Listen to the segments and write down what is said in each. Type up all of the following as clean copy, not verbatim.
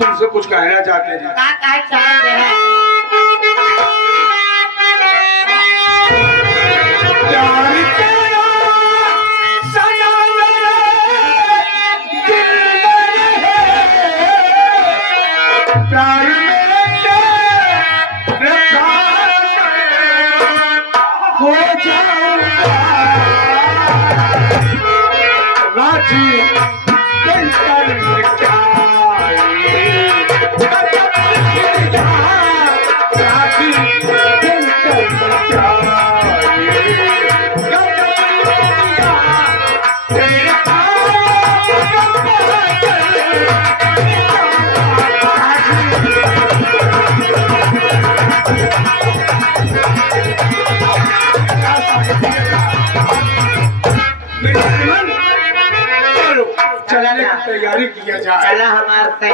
तुमसे कुछ कहना चाहते हैं। तैयारी किया जाए। चला हमारे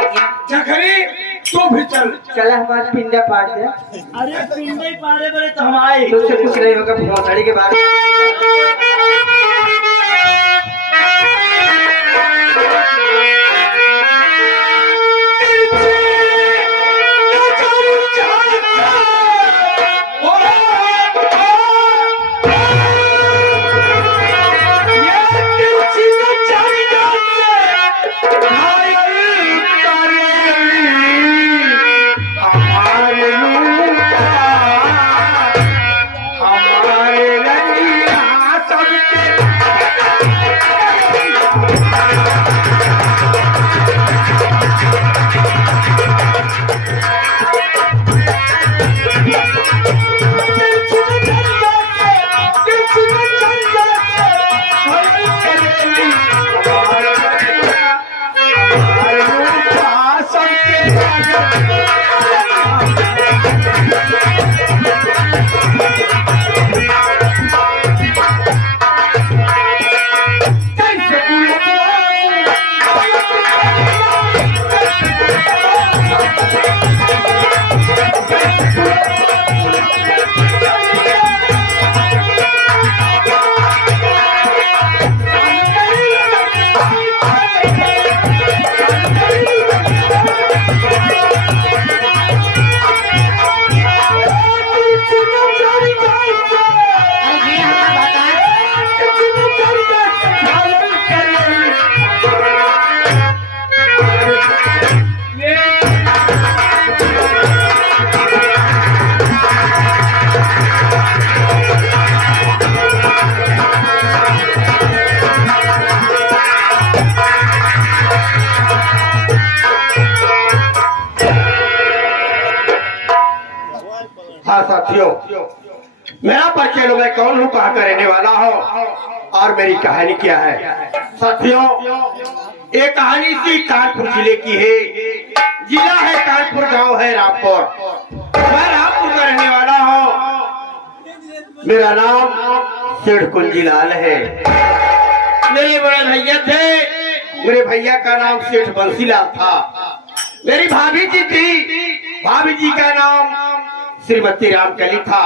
जखरी तू भी चल। चला हमारे पिंडा पार दे। अरे पिंडे पारे बड़े तो हम आए। तुझसे कुछ नहीं होगा भौसड़ी के बाद। साथियों, मेरा परिचय लो, मैं कौन हूँ, कहाँ का रहने वाला हूँ और मेरी कहानी क्या है। साथियों, ये कहानी सी कानपुर जिले की है। जिला है कानपुर, गांव है रामपुर। मैं रामपुर का रहने वाला हूँ। मेरा नाम सेठ कुंजीलाल है। मेरे बड़े भैया थे, मेरे भैया का नाम सेठ बंसीलाल था। मेरी भाभी जी थी, भाभी जी का नाम श्रीमती रामकली था।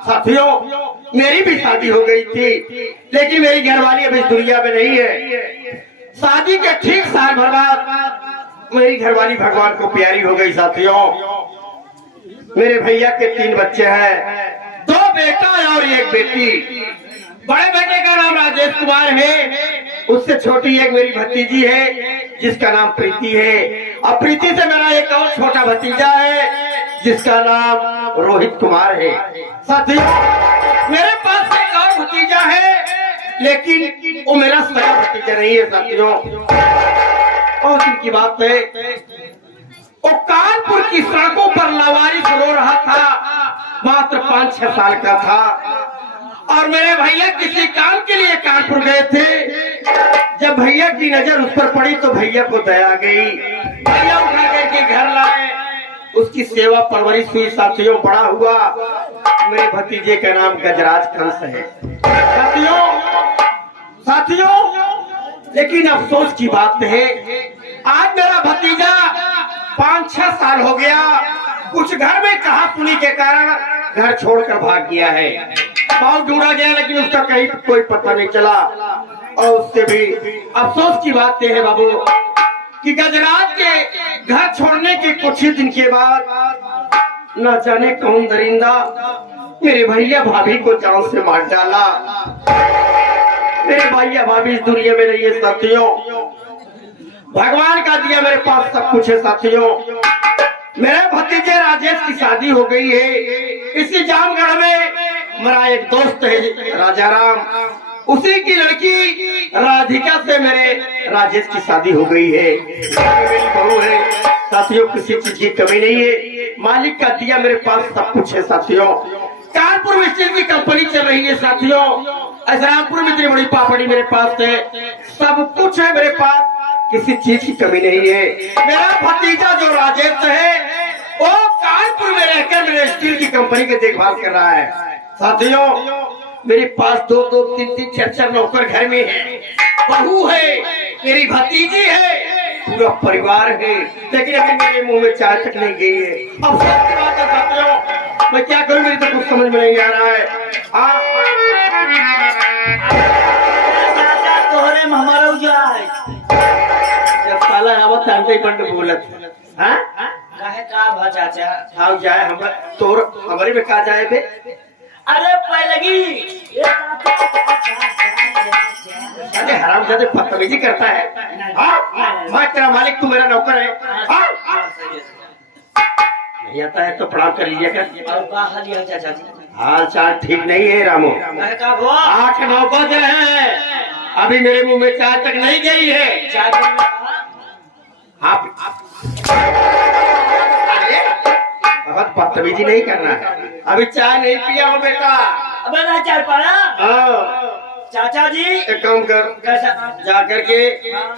साथियों, मेरी भी शादी हो गई थी, लेकिन मेरी घरवाली अभी दुनिया में नहीं है। शादी के ठीक साल भर बाद मेरी घरवाली भगवान को प्यारी हो गई। साथियों, मेरे भैया के 3 बच्चे हैं, 2 बेटा और 1 बेटी। बड़े बेटे का नाम राजेश कुमार है, उससे छोटी एक मेरी भतीजी है जिसका नाम प्रीति है, और प्रीति से मेरा एक और छोटा भतीजा है जिसका नाम रोहित कुमार है। साथियों, मेरे पास एक और भतीजा है, लेकिन वो मेरा सगा भतीजा नहीं है। साथियों, बहुत दिन की बात है, वो कानपुर की सड़कों पर लावारिस रो रहा था। मात्र 5-6 साल का था, और मेरे भैया किसी काम के लिए कानपुर गए थे। जब भैया की नजर उस पर पड़ी तो भैया को दया गई। भैया उठा करके घर लाए, उसकी सेवा परवरिश हुई। साथियों, बड़ा हुआ। मेरे भतीजे का नाम गजराज कंस है। साथियों, लेकिन अफसोस की बात है, आज मेरा भतीजा 5-6 साल हो गया, कुछ घर में कहा सुनी के कारण घर छोड़कर भाग गया है। बहुत ढूंढा गया, लेकिन उसका कहीं कोई पता नहीं चला। और उससे भी अफसोस की बात यह है बाबू, कि गजराज के घर छोड़ने के कुछ ही दिन के बाद न जाने कौन दरिंदा मेरे भैया भाभी को जान से मार डाला। मेरे भैया भाभी इस दुनिया में नहीं है साथियों, भगवान का दिया मेरे पास सब कुछ है साथियों। मेरे भतीजे राजेश की शादी हो गई है। इसी जामगढ़ में मेरा एक दोस्त है राजा राम, उसी की लड़की राधिका से मेरे राजेश की शादी हो गई है। मेरी बहू है साथियों, किसी चीज की कमी नहीं है। मालिक का दिया मेरे पास सब कुछ है साथियों। कानपुर में स्टील की कंपनी चल रही है साथियों। रामपुर में इतनी बड़ी पापड़ी मेरे पास है, सब कुछ है मेरे पास, किसी चीज की कमी नहीं है। मेरा भतीजा जो राजेश है वो कानपुर में रहकर मेरे स्टील की कंपनी की देखभाल कर रहा है साथियों। मेरे पास 2-2, 3-3, 4-4 नौकर घर में है, बहू है, मेरी भतीजी है, पूरा परिवार है, लेकिन अभी मेरे मुंह में चाय तक नहीं गई है। अब सच बात है साथियों, मैं क्या करूं, मेरी तो कुछ समझ में नहीं आ रहा है। तोहरे में हमारा उजाय जब साला आवत अंडे पंड बोलत हां काहे का भा चाचा। आओ जाए हम तोर हमारे में का जाए बे। अरे पहलगी अरे हरामजादे बदतमीजी करता है। हाँ मैं तेरा मालिक, तू मेरा नौकर है। हाँ नहीं आता है तो प्रणाम कर लीजिएगा। और का हाल है चाचा जी? हाल चाल ठीक नहीं है रामू। काहे का भो 8-9 बज रहे हैं, अभी मेरे मुंह में चाय तक नहीं गई है। चाय आप बहुत बदतमीजी नहीं करना है, अभी चाय नहीं पिया हूँ बेटा। अबे ना चाय पाया हाँ चाचा जी। एक काम कर, कैसा जा करके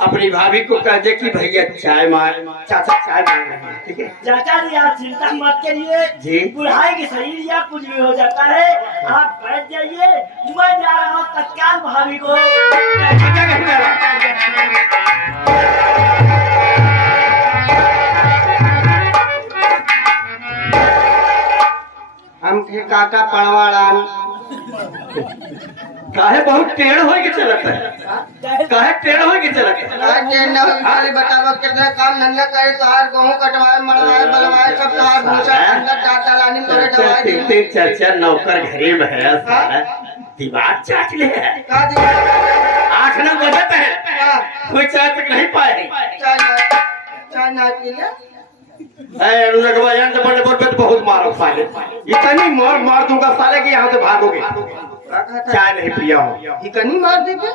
अपनी भाभी को कह दे कि भैया चाय मार, चाचा चाय मांग रहे हैं, ठीक है? चाचा जी आप चिंता मत करिए जी। बुढ़ाई की शरीर या कुछ भी हो जाता है, आप बैठ जाइए, मैं जा रहा हूँ तत्काल भाभी को। क्या कहना है? हम के काका पड़वाड़ान काहे बहुत टेढ़ हो के चलत है, काहे टेढ़ हो के चलत है। खाली बतावा कितना काम धंधा करे, तोहार गेहूं कटवाए, मड़वाए, बलवाए, सब तोहार भूसा अंदर डाटा लानी करे, दवाई दे। 3-4 नौकर घरे में है, साला दिमाग चाट ले है। का दिया 8-9 बजत है, कोई चाय तक नहीं पाए। चाय ना पी ले। बहुत मारो साले, इतनी मार दूंगा साले कि यहाँ से भागोगे। चाय नहीं पिया हो, इतनी मार दे पे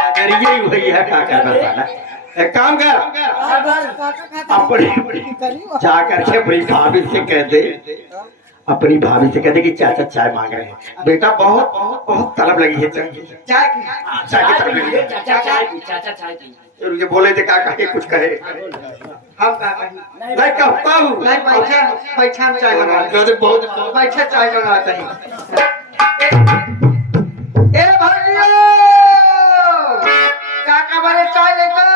अगर यही वही है क्या करना साला। एक काम कर, अपनी जा करके अपनी भाभी से कह दे, अपनी भाभी से कह दे कि चाचा चाय मांग रहे हैं। बेटा बहुत बहुत बहुत तलब लगी है चाय की, चाय चाय की तलब लगी है। चाचा चाय पी, चाचा चाय पी। मुझे बोले थे काका के कुछ कहे, हम का कहीं नहीं कहता हूँ। नहीं, बैठा बैठा हम चाय बना बहुत बैठा चाय बनाते हैं। ए भाइयों, काका बने चाय लेकर।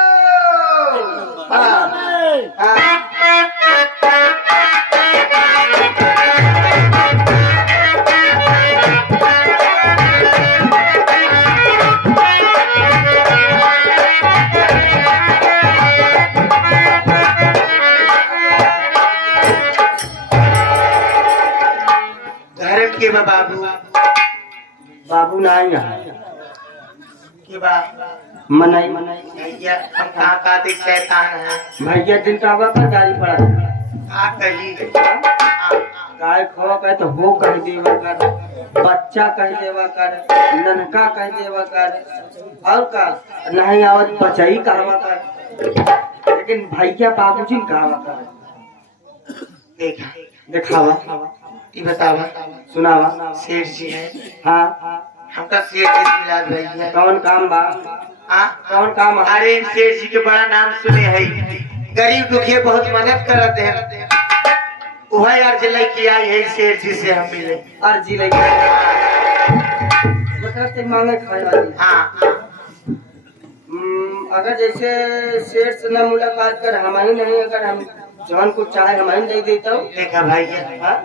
के बाबू बाबू ना मनाई भैया हम कहाँ का दिख शैतान है। भैया दिन का वक्त गाड़ी पड़ा आप कही गाय खो कहे तो हो कह देवा कर, बच्चा कह देवा कर, ननका कह देवा कर, और का नहीं आवत बचाई कहवा कर, लेकिन भैया बाबूजी कहवा कर। देखा दिखावा की बतावा सुनावा। शेर जी है, हाँ हमका शेर जी से मिला भैया। कौन काम बा? कौन काम? अरे शेर जी के बड़ा नाम सुने है, गरीब दुखिया बहुत मदद करते हैं। वही अर्ज लेके आई है शेर जी से हम मिले। अर्जी लेके बताते मांगे खाए वाली। हाँ अगर जैसे शेर से न मुलाकात कर हम ही नहीं, अगर हम जौन कुछ चाहे हमारे नहीं देता हूँ। देखा भाई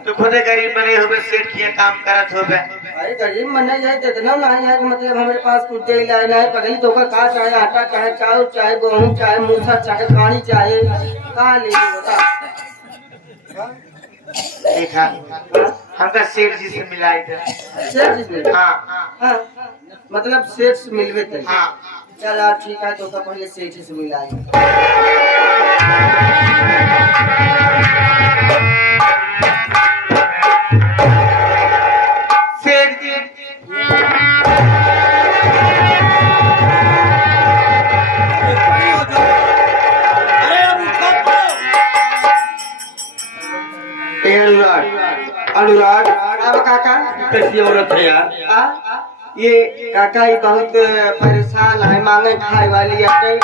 तो खुद गरीब बने हुए सेठ किया काम करत हो बे। अरे गरीब मना जाए तो इतना नहीं है कि मतलब हमारे पास कुछ दे लाए नहीं पकड़ी तो का चाहे आटा चाहे चावल चाहे गेहूँ चाहे मूसा चाहे पानी चाहे कहा ले बता। देखा हमका सेठ जी से मिलाई थे। सेठ जी से? हाँ हाँ मतलब सेठ से मिलवे थे। हाँ चल ठीक है तो पहले सेठ से मिलाए। सेठ जी अनुराग अब काका कैसी औरत है यार? ये काका ही बहुत परेशान है मांगे खाए वाली है।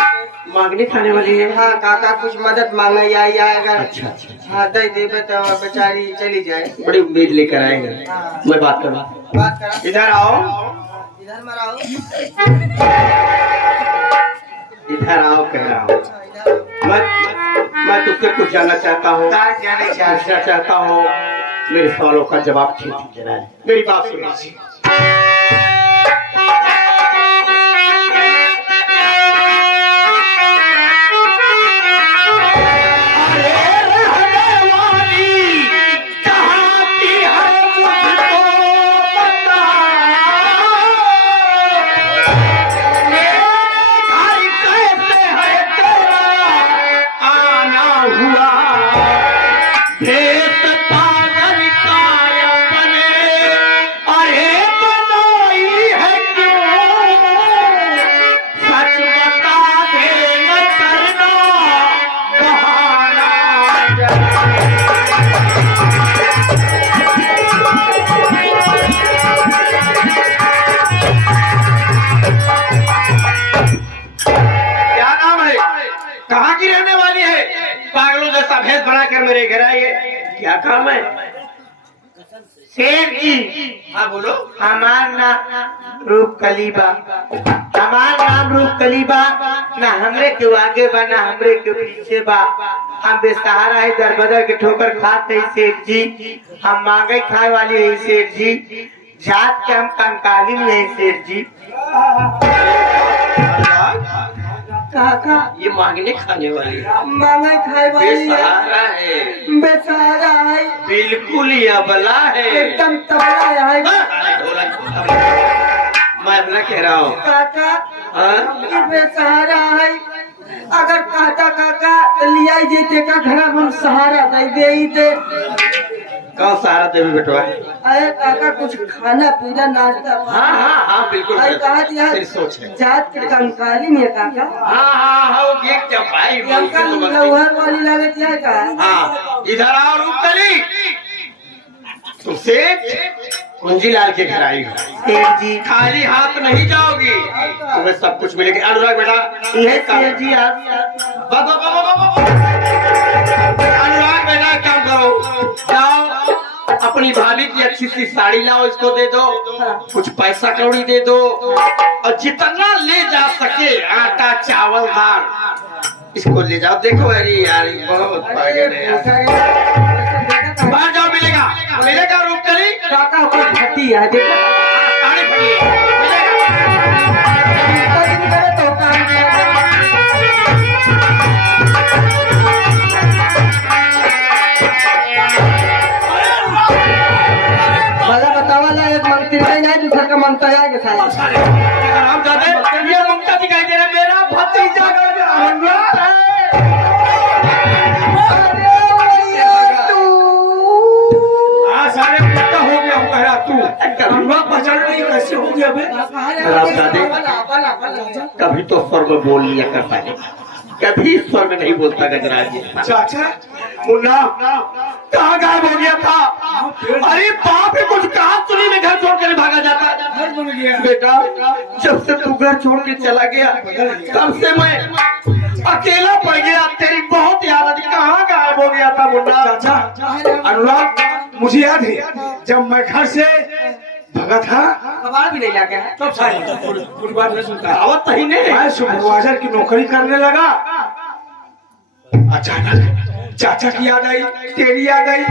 मांगने खाने वाली है? हाँ काका कुछ मदद मांगे आई अगर अच्छा अच्छा, हाँ दे देवे तो बेचारी चली जाए। बड़ी उम्मीद लेकर आएंगे। हाँ। मैं बात करूँ? बात करा इधर आओ, इधर मराओ। इधर आओ कह रहा हूँ। मैं तुझसे कुछ जानना चाहता हूँ। कहा जाने पूछना चाहता हूँ, मेरे सवालों का जवाब ठीक ठीक देना है। मेरी बात सुनिए। भेष बनाकर मेरे घर आए, क्या काम है? सेठ जी हाँ बोलो। हमार नाम रूप कलीबा, हमार नाम रूप कलीबा, ना हमरे के आगे बा ना हमरे के पीछे बा। हम बेसहारा है, दर बदर के ठोकर खाते है सेठ जी। हम मांगे खाए वाली है सेठ जी, जात के हम कंकाली में है सेठ जी। काका ये मांगने खाने वाली है, मांगे खाए वाली है, बेसहारा है, बेचारा है, बिल्कुल ही अबला है, एकदम तबला है। मैं अपना कह रहा हूँ। काका हाँ? ये बेसहारा है, अगर कहता काका तो लिया जेते का घर हम सहारा दे दे। कौन सहारा देवी बेटवा? अरे काका कुछ खाना पीना नाश्ता हाँ हाँ हाँ बिल्कुल। अरे कहा दिया तेरी सोच है। जात के कंकाली में काका हाँ हाँ हाँ, वो ये क्या भाई कंकाली लौहर वाली लगत है का। हाँ इधर आओ रूपकली, तुम सेठ कुंजी लाल के घर आई हो। सेठ जी खाली हाथ नहीं जाओगी, तुम्हें सब कुछ मिलेगा। अनुराग बेटा ये सेठ जी आप अनुराग बेटा काम करो, जाओ अपनी भाभी की अच्छी सी साड़ी लाओ, इसको दे दो, कुछ पैसा कौड़ी दे दो, और जितना ले जा सके आटा चावल दाल इसको ले जाओ। देखो अरे यार बहुत पागल है यार। बाहर जाओ, मिलेगा मिलेगा रूपकली। काका को फटी है देखो साड़ी फटी है, मिलेगा। तो काम भला बतावा ना एक मंत्री नहीं दूसरा का मंगता है के साथ हम जाते ये ममता दिखाई दे रहा है, मेरा भतीजा हाँ सारे कुत्ता हो गया कह रहा तू। अनुराग पहचान नहीं कैसे हो गया बे? कभी तो स्वर में बोल लिया करता है, कभी स्वर में नहीं बोलता गजराज जी। चाचा मुन्ना कहाँ गायब हो गया था? अरे बाप रे, कुछ कहा सुनी में घर छोड़ कर भागा जाता। घर बन गया। बेटा जब से तू घर छोड़ के चला गया तब से मैं अकेला पड़ गया, तेरी बहुत याद आती। कहाँ गायब हो गया था मुन्ना? चाचा अनुराग मुझे याद है, जब मैं घर से भगा था कबाड़ भी नहीं लगा है तब सारी पूरी बात नहीं सुनता। आवत नहीं ने मैं सुपरवाइजर की नौकरी करने लगा, अचानक चाचा की याद आई, तेरी याद आई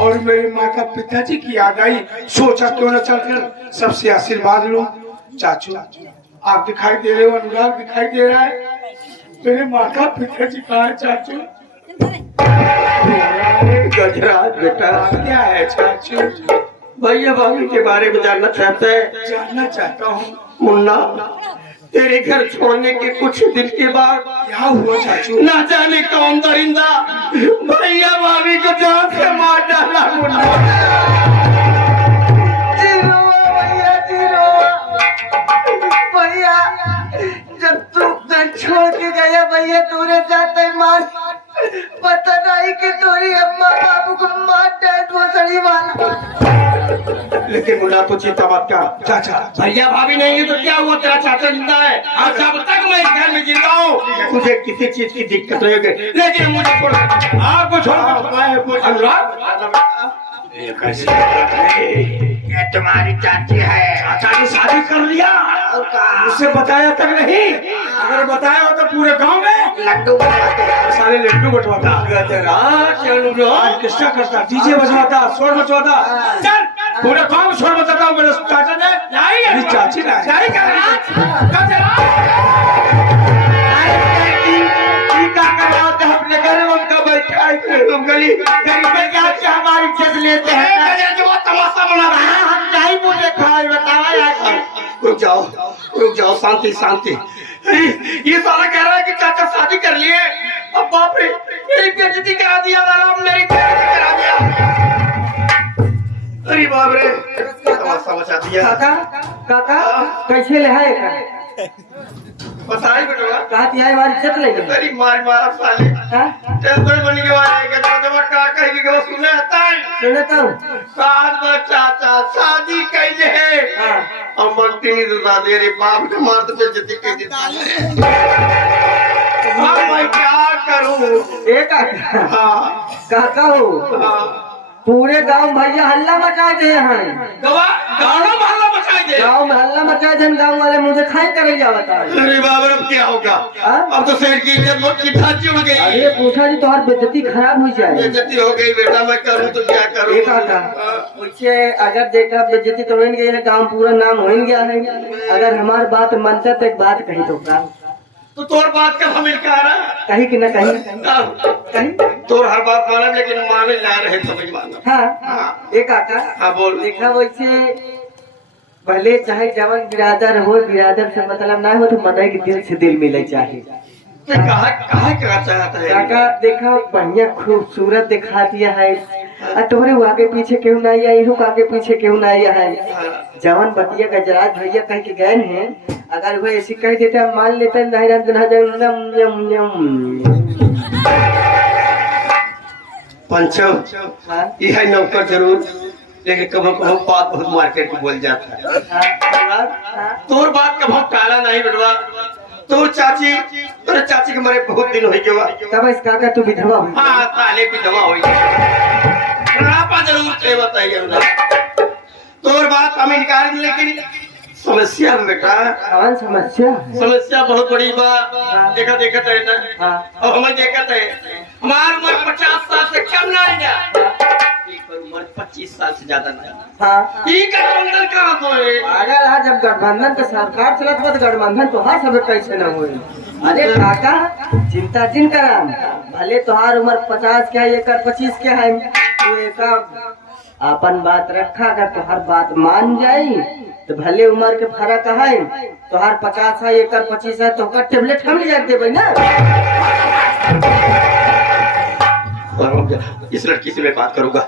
और मेरे माता पिताजी की याद आई। सोचा क्यों न चलकर सबसे आशीर्वाद लूं। चाचू आप दिखाई दे रहे हो, अनुराग दिखाई दे रहा है, मेरे माता पिताजी कहाँ है चाचू? गजराज बेटा क्या है चाचू? भैया भाभी के बारे में जानना चाहते हैं? जानना चाहता हूँ। मुन्ना तेरे घर छोड़ने के कुछ दिन के बाद क्या हुआ चाचू? ना जाने कौन दरिंदा भैया भाभी को जान से मार डाला। मुन्ना जीरो भैया, जीरो भैया, जब तू घर छोड़ के गया भैया, तूने जाते मार पता नहीं कि तोरी अम्मा बाबू को मार डाल सड़ी वाला। लेकिन मुन्ना तो चिंता मत कर चाचा भैया भाभी नहीं है तो क्या हुआ, तेरा चाचा जिंदा है और जब तक मैं इस घर में जिंदा हूँ तुझे किसी चीज की दिक्कत नहीं होगी। लेकिन मुझे छोड़ आपको छोड़ अनुराग ये कैसे? ये तुम्हारी चाची है। चाचा ने शादी कर लिया, मुझसे बताया तक नहीं। अगर बताया हो तो पूरे गांव में लड्डू सारे लड्डू बंटवाता, ऑर्केस्ट्रा करता, डीजे बजवाता, शोर मचवाता। चल पूरे गांव में शोर मचाता हूँ। मेरे चाचा ने मेरी चाची ने अपने घर में उनका बैठा तुम गली हमारी इज्जत लेते हैं। तमाशा बना रहा है, हम नहीं मुझे खाए बतावा यार। रुक जाओ शांति शांति। ये सारा कह रहा है कि चाचा शादी कर लिए। अब बाप रे मेरी बेइज्जती करा दिया वाला, मेरी बेइज्जती करा दिया। अरे बाप रे तमाशा मचा दिया। काका काका कैसे ले है बताई बेटा कहा दिया हमारी इज्जत ले गई। तेरी मार मारा साले टेंशन बन के वाले के तो का कह भी गो सुने ताई सुनता हूँ साथ में चाचा शादी कैले है और मनती नहीं दुदा दे रे बाप के मार तो बेइज्जती कर दी। हाँ मैं क्या करूँ? एक काका हाँ काका हो पूरे गांव भैया हल्ला मचा दे यहाँ गाँव महल्ला बचाई दे। गांव में हल्ला मचा दे, गांव वाले मुझे खाई करे जा बता। अरे बाबा अब क्या होगा? अब तो शहर की इज्जत बहुत की ढांची उड़ गई। अरे पूछा जी तुम्हारी बेइज्जती खराब हो जाए। बेइज्जती हो गई बेटा, मैं करूँ तो क्या करूँ? एक काका पूछे अगर देखा बेइज्जती तो हो गई है, गांव पूरा नाम हो गया है। अगर हमारी बात मानता तो एक बात कही तो का तो तोर बात का हमें कह रहा कहीं कि न कहीं कहीं तोर हर बात मानब लेकिन माने ना रहे समझ मानब। हाँ एक काका हाँ बोल। देखा वैसे पहले चाहे जवन बिरादर हो, बिरादर से मतलब ना हो तो मन के दिल से दिल मिले चाहिए। कहा चाहता है काका देखा बढ़िया खूबसूरत दिखा दिया है और तुम्हारे आगे पीछे क्यों ना आया, इहो आगे पीछे क्यों ना आया है। जवान बतिया गजराज भैया कह के गए हैं, अगर वो ऐसी कह देता मान लेते पंचो यह नौकर जरूर, लेकिन कभी कभी बात बहुत मार्केट में बोल जाता है। तोर बात कभी काला नहीं बेटवा। तोर चाची के मरे बहुत दिन हो गए। तब इस काका तू विधवा हुई। हाँ साले भी दवा हुई जरूर से बताइए। तोर बात हमें निकाल, लेकिन समस्या बेटा कौन समस्या? समस्या बहुत बड़ी बात। देखा है ना और हमें देखा है हमारी उम्र 50 साल से कम नहीं ना, उम्र 25 साल से ज्यादा नहीं। हाँ गठबंधन कहाँ तो है? अगर आज जब गठबंधन का सरकार चलत हो तो गठबंधन तो हाँ सब कैसे न हुए। अरे काका चिंता जिन करा, भले तुहार उम्र 50 क्या है, 25 क्या है, तू एक अपन बात रखा। अगर तुहार बात मान जाई तो भले उम्र के फर्क है, तुहार 50 है 25 है तो टेबलेट हम ले देवे ना। इस लड़की से मैं बात करूंगा।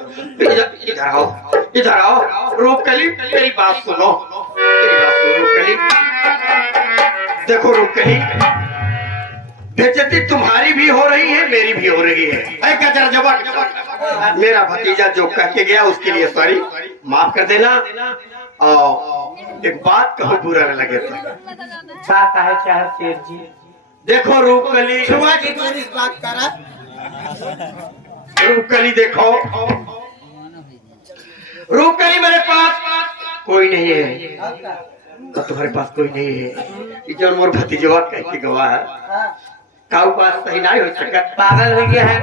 इधर आओ रूपकली, मेरी बात सुनो, मेरी बात सुनो रूपकली। देखो रूपकली, बेइज्जती तुम्हारी भी हो रही है, मेरी भी हो रही है। क्या जरा जवाब, मेरा भतीजा जो कह के गया उसके लिए सॉरी, माफ कर देना। और एक बात कहो बुरा न लगे तो क्या है चाहे शेर जी। देखो रूपकली, रूपकली देखो रूपकली, मेरे पास कोई नहीं है तो तुम्हारे पास कोई नहीं है। जो मोर भतीजवा कह के गवा है काऊ बात सही नहीं हो सकत। पागल हो गया है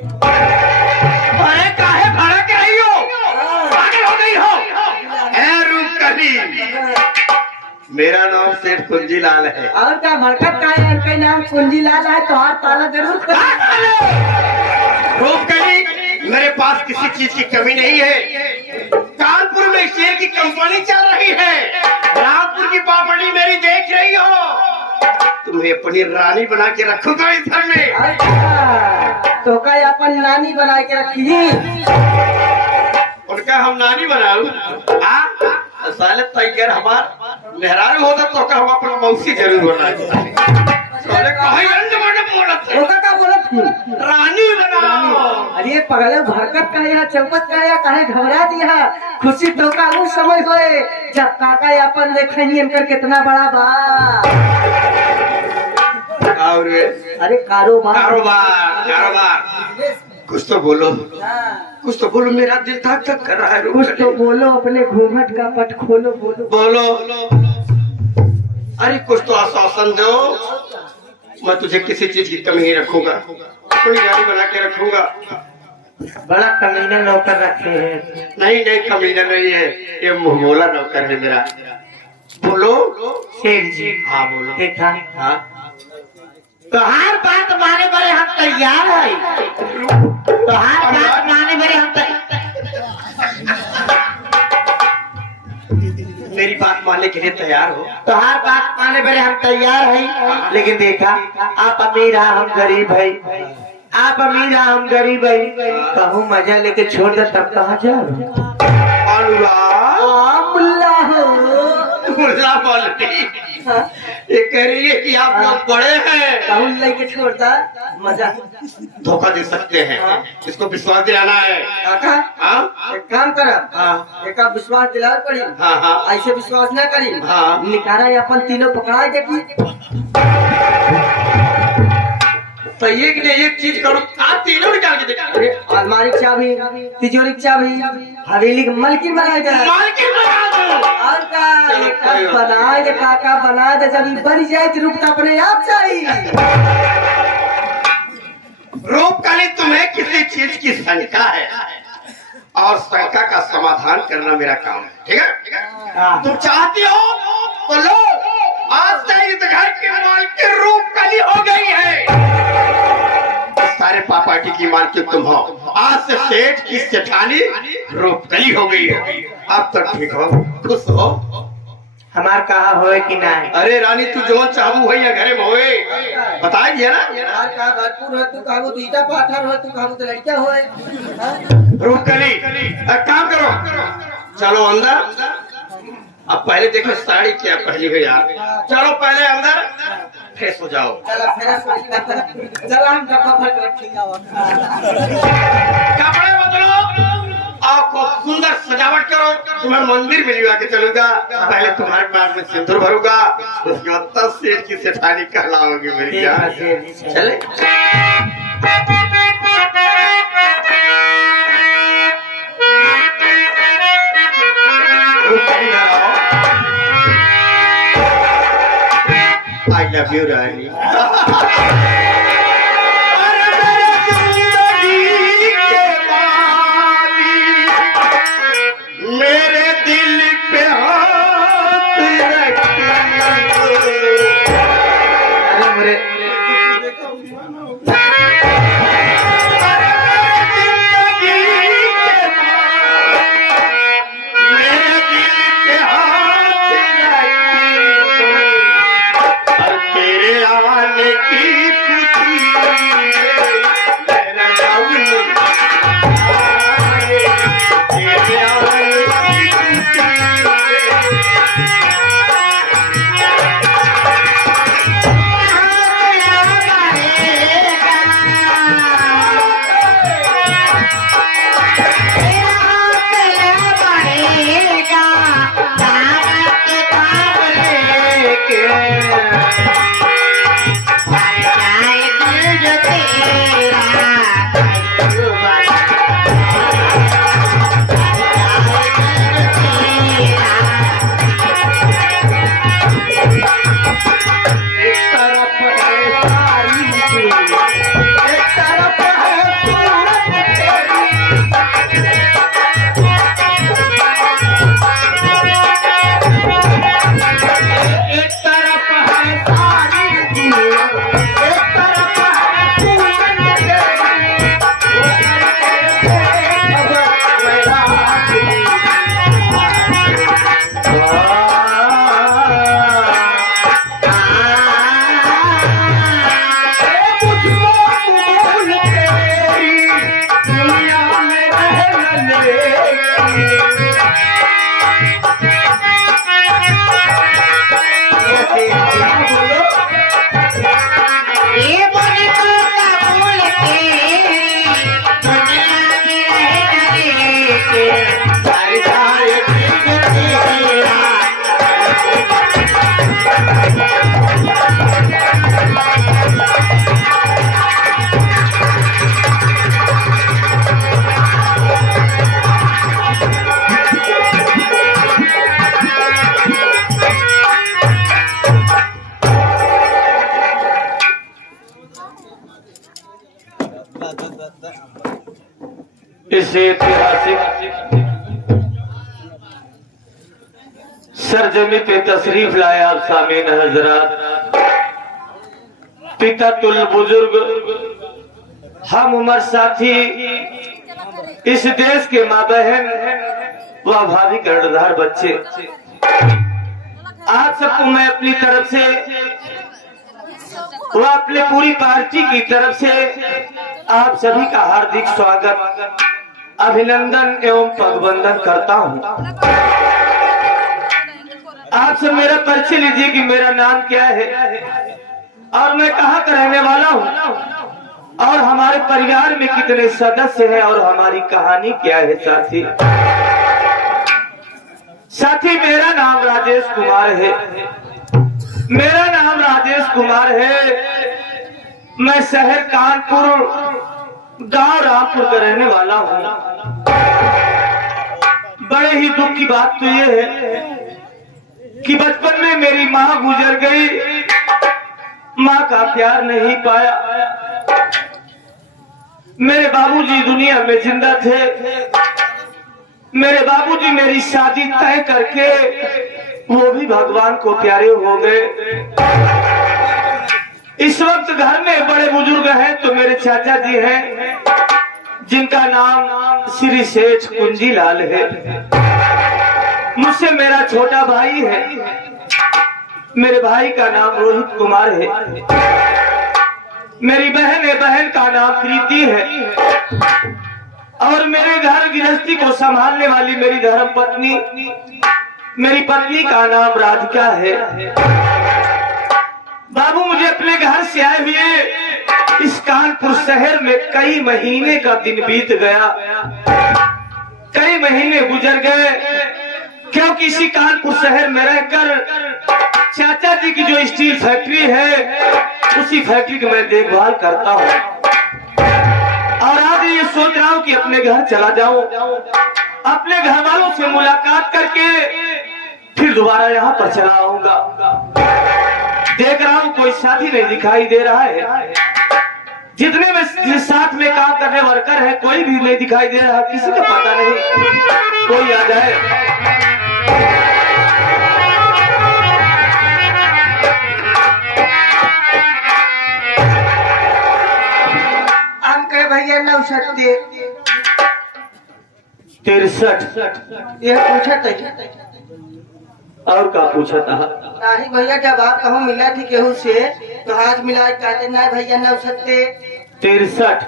अरे काहे भड़क रही हो, पागल हो गई हो? ए रूपकली, मेरा नाम सेठ कुंजीलाल है। और क्या भड़कत का है? इनका नाम कुंजीलाल है तो हाथ ताला जरूर रूपकली, मेरे पास किसी चीज की कमी नहीं है। कानपुर में शेर की कंपनी चल रही है, रामपुर की पापड़ी मेरी देख रही हो। तुम्हें अपनी रानी बना के रखूंगा इस घर में। तो का अपन नानी बना के रखी। उनका हम नानी बनाऊ? साले तैयार हमार मेहरारू होता तो का हम अपन मौसी जरूर बनाए। साले कहीं अंध बड़े बोलत है। ओका का बोलत थी? रानी बनाओ। अरे पगले भरकत का या चौकत का या काहे घबरा दिया? खुशी तो का वो समय होए जब काका अपन देखनी इनकर कितना बड़ा बा। और अरे कारोबार कारोबार कुछ तो बोलो, कुछ तो बोलो, मेरा दिल धक धक कर रहा है। कुछ तो बोलो, अपने घूंघट का पट खोलो, बोलो बोलो। अरे कुछ तो आश्वासन दो, मैं तुझे किसी चीज की कमी नहीं रखूंगा, कोई गाड़ी बना के रखूंगा। बड़ा कमीना नौकर रखे हैं। नहीं नहीं, कमीना नहीं है, ये मुंहमोला नौकर है मेरा। बोलो शेर जी। हाँ बोलो। देखा, हाँ तो हर बात माने बड़े हम तैयार है। तो हर बात माने बड़े हम मेरी बात मानने के लिए तैयार हो? तो हर बात माने बड़े हम तैयार है। लेकिन देखा, आप अमीर है, हम गरीब है। आप अमीर है, हम गरीब है। कहूँ मजा लेके छोड़ दे तब कहाँ जाओ? मुल्ला हो। मुल्ला बोलती ये कह रही है कि आप लोग बड़े हैं, कहूँ लेके छोड़ता मजा। धोखा दे सकते हैं, इसको विश्वास दिलाना है। काका हाँ एक काम कर, हाँ एक विश्वास दिला पड़ी। हाँ हाँ ऐसे विश्वास न करी। हाँ। निकारा अपन तीनों पकड़ा देखी। तो एक ने एक चीज करो, आप तीनों निकाल के देखा। अलमारी की चाबी, तिजोरी की चाबी, हवेली की मलकिन बनाए दे। मालकिन बना दो। और का चलो, कोई बात बनाए दे काका, बना दे। जब ये बन जाए तो रुक अपने आप चाहिए। रूपकली, तुम्हें किसी चीज की शंका है और शंका का समाधान करना मेरा काम है, ठीक है? तुम चाहती हो तो लो, आज से इस घर की मालकिन रूपकली हो गई है। सारे प्रॉपर्टी की मालकिन तुम हो। आज से सेठ की सेठानी रूपकली हो गई है। अब तक ठीक हो, खुश हो? हमार कहा होए कि नहीं? अरे रानी, तू जो चाहू है या घरे में होए बताई दिया ना। यार का भरपूर है, तू कहबो तो ईटा पाथर हो, तू कहबो तो लड़का होए। रूपकली, एक काम करो, चलो अंदर। अब पहले देखो साड़ी क्या पहनी है यार। चलो पहले अंदर फ्रेश हो जाओ। चला हम डब्बा भर के रखेंगे। कपड़े बदलो और खूब सुंदर सजावट करो। तुम्हें मंदिर में लिवा के चलूंगा, पहले तुम्हारे पैर में सिंदूर भरूंगा, उसके बाद तब सेठ की सेठानी कहलाओगी मेरी जान। चले I love you, रानी। मेरे दिल पे हाथ रखिए। अरे मेरे की खुशी से ऐतिहासिक सरजमी पे तशरीफ लाए आप सामीन हजरात, पिता तुल बुजुर्ग, हम उम्र साथी, इस देश के माँ बहन व भावी कर्णधार बच्चे, आप सबको मैं अपनी तरफ से व अपनी पूरी पार्टी की तरफ से आप सभी का हार्दिक स्वागत, अभिनंदन एवं पगवंदन करता हूँ। आप सब मेरा परिचय लीजिए कि मेरा नाम क्या है और मैं कहाँ का रहने वाला हूँ और हमारे परिवार में कितने सदस्य हैं और हमारी कहानी क्या है। साथी मेरा नाम राजेश कुमार है, मेरा नाम राजेश कुमार है। मैं शहर कानपुर गांव रामपुर का रहने वाला हूँ। बड़े ही दुख की बात तो ये है कि बचपन में मेरी माँ गुजर गई, माँ का प्यार नहीं पाया। मेरे बाबूजी दुनिया में जिंदा थे, मेरे बाबूजी मेरी शादी तय करके वो भी भगवान को प्यारे हो गए। इस वक्त घर में बड़े बुजुर्ग हैं तो मेरे चाचा जी हैं जिनका नाम श्री सेठ कुंजी लाल है। मुझसे मेरा छोटा भाई है, मेरे भाई का नाम रोहित कुमार है। मेरी बहन है, बहन का नाम प्रीति है और मेरे घर गृहस्थी को संभालने वाली मेरी धर्म पत्नी, मेरी पत्नी का नाम राधिका है। बाबू मुझे अपने घर से आए हुए इस कानपुर शहर में कई महीने का दिन बीत गया, कई महीने गुजर गए, क्योंकि इसी कानपुर शहर में रहकर चाचा जी की जो स्टील फैक्ट्री है उसी फैक्ट्री की मैं देखभाल करता हूँ। और आज ये सोच रहा हूँ कि अपने घर चला जाऊं, अपने घर वालों से मुलाकात करके फिर दोबारा यहाँ पर चला आऊंगा। देख रहा हूँ कोई साथी नहीं दिखाई दे रहा है, जितने में साथ में काम करने वर्कर है कोई भी नहीं दिखाई दे रहा, किसी का पता नहीं, कोई आ जाए। भैया 69 63 ये पूछा था और का पूछा था? नहीं भैया, जब आप कहूँ मिला थी केहू से तो हाथ मिला कहते ना भैया 69 63।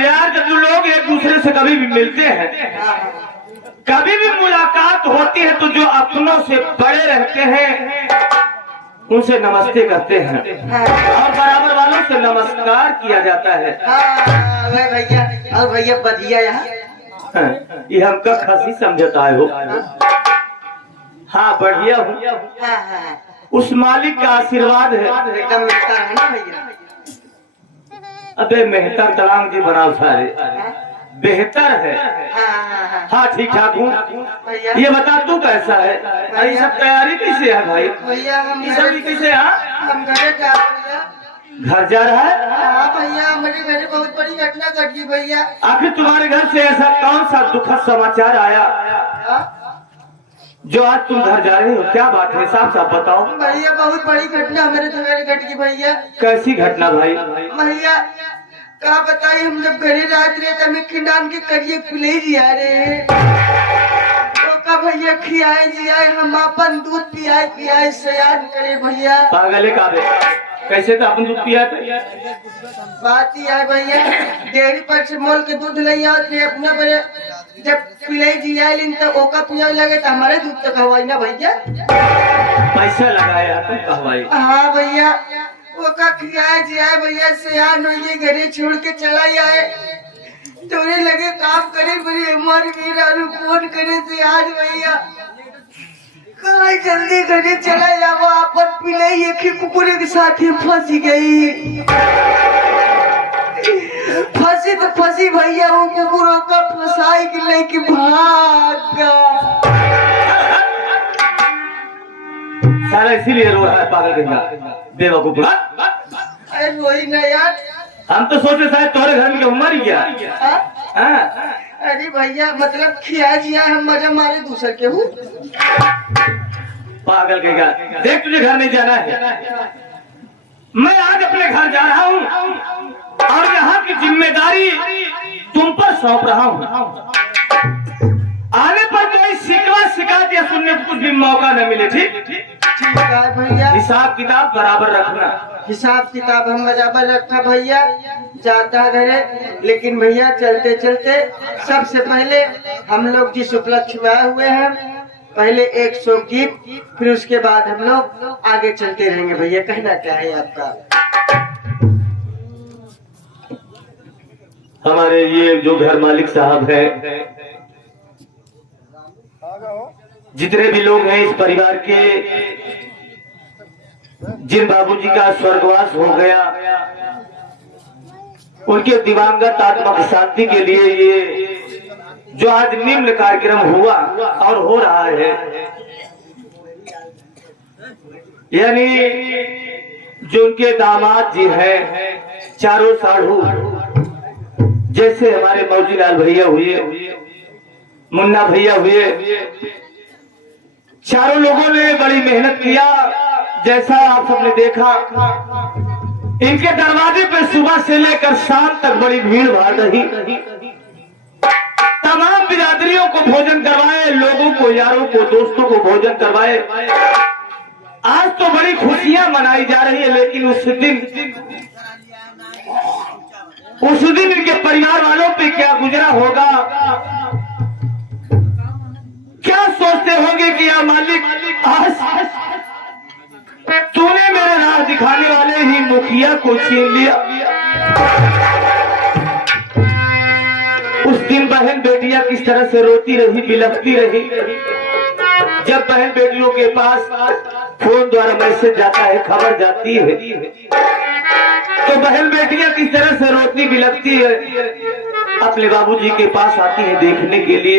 यार जब लोग एक दूसरे से कभी भी मिलते हैं, कभी भी मुलाकात होती है तो जो अपनों से बड़े रहते हैं उनसे नमस्ते करते हैं और बराबर वालों से नमस्कार किया जाता है। भैया और भैया बढ़िया यहाँ ये हमका खासी समझता है हो। हाँ बढ़िया हूँ, उस मालिक का आशीर्वाद है। एकदम मिलता है ना भैया। अबे मेहतर तलांग जी बना सारे बेहतर है। हाँ ठीक ठाक हूँ। ये बता तू कैसा है? अरे सब तैयारी कैसे है भाई? भैया हम कैसे? हम घरे जा रहे घर जा रहा है? हाँ भैया, हमारे घर बहुत बड़ी घटना घट गई भैया। आखिर तुम्हारे घर से ऐसा कौन सा दुखद समाचार आया जो आज तुम घर जा रहे हो? क्या बात है, साफ साफ बताओ। भैया बहुत बड़ी घटना हमारे घर घट गई भैया। कैसी घटना भाई? भैया क्या बताइए, हम जब घरे रात रहे तब में खिंडान के करिए खुले जिया रहे तो का भैया खियाए जियाए, हम अपन दूध पियाए सयान करे भैया। पागल है काबे, कैसे तो अपन दूध पिया था? बात ही है भैया, डेयरी पर से मोल के दूध ले आओ थे अपना बड़े, जब पिले जियाए लिन तो ओका पियाए लगे तो हमारे दूध तक हवाई ना भैया। पैसा लगाया तुम कहवाई? हाँ भैया, वो का खियाए जियाए भैया सयान हो ये घरे छोड़ के चला आए, तोरे लगे काम करे बड़ी मर मेरा फोन करे से आज भैया कहा जल्दी घरे चला जाओ, आपन पिले एक ही कुकुरे के साथ ही फंसी गई। फंसी भैया, वो कुकुरों का फंसाई के लेके भाग गया। सारा इसीलिए रो रहा है पागल गंगा बेवकूफ। अरे वही ना यार, हम तो सोचे शायद तोरे घर में क्यों मर गया। हाँ? अरे भैया मतलब खिया जिया हम मजा मारे दूसर के हूँ। पागल कहेगा। देख तुझे घर नहीं जाना है, मैं आज अपने घर जा रहा हूँ और यहाँ की जिम्मेदारी तुम पर सौंप रहा हूँ। आने पर कोई शिकवा शिकायत या सुनने को कुछ भी मौका न मिले, ठीक? ठीक है भैया, हिसाब किताब बराबर रखना। हिसाब किताब हम बराबर रखा भैया। जाता घरे, लेकिन भैया चलते चलते सबसे पहले हम लोग जिस उपलक्ष्य में आए हुए हैं, पहले 100 गीत, फिर उसके बाद हम लोग आगे चलते रहेंगे। भैया कहना क्या है आपका? हमारे ये जो घर मालिक साहब है, जितने भी लोग हैं इस परिवार के, जिन बाबूजी का स्वर्गवास हो गया, उनके दिवंगत आत्मा की शांति के लिए ये जो आज निम्न कार्यक्रम हुआ और हो रहा है, यानी जो उनके दामाद जी हैं, चारों साढ़ू, जैसे हमारे मौजीलाल भैया हुए, मुन्ना भैया हुए, चारों लोगों ने बड़ी मेहनत किया। जैसा आप सबने देखा, इनके दरवाजे पे सुबह से लेकर शाम तक बड़ी भीड़ भाड़ रही। तमाम बिरादरियों को भोजन करवाए, लोगों को, यारों को, दोस्तों को भोजन करवाए। आज तो बड़ी खुशियां मनाई जा रही है, लेकिन उस दिन इनके परिवार वालों पे क्या गुजरा होगा, क्या सोचते होंगे कि या मालिक, आज तूने मेरे राह दिखाने वाले ही मुखिया को छीन लिया। उस दिन बहन बेटियां किस तरह से रोती रही, बिलखती रही। जब बहन बेटियों के पास फोन द्वारा मैसेज जाता है, खबर जाती है, तो बहन बेटियां किस तरह से रोती बिलखती है, अपने बाबूजी के पास आती है देखने के लिए।